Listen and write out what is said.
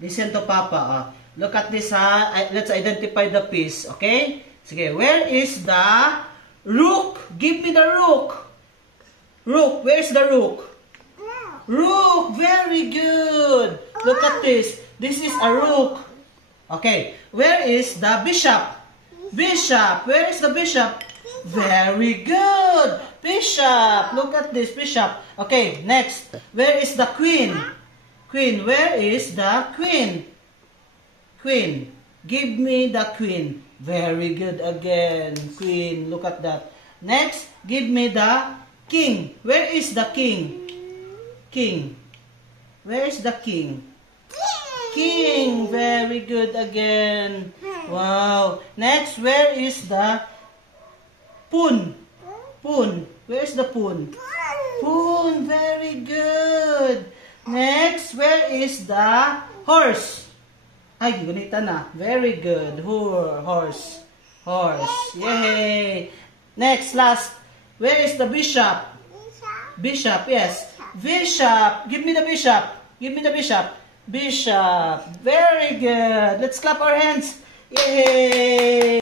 Listen to Papa. Look at this ha. Let's identify the piece. Okay? Sige, where is the rook? Give me the rook. Rook, where's the rook? Rook, very good. Look at this. This is a rook. Okay, where is the bishop? Bishop, where is the bishop? Very good. Bishop, look at this bishop. Okay, next. Where is the queen? Queen, where is the queen? Queen, give me the queen. Very good again. Queen, look at that. Next, give me the king. Where is the king? King. Where is the king? King. Very good again. Wow. Next, where is the poon? Poon. Where is the poon? Poon. Very good. Next, where is the horse? Ay, ganita na. Very good. Horse. Horse. Yay. Next, last. Where is the bishop? Bishop, yes. Bishop. Give me the bishop. Give me the bishop. Bishop. Very good. Let's clap our hands. Yay.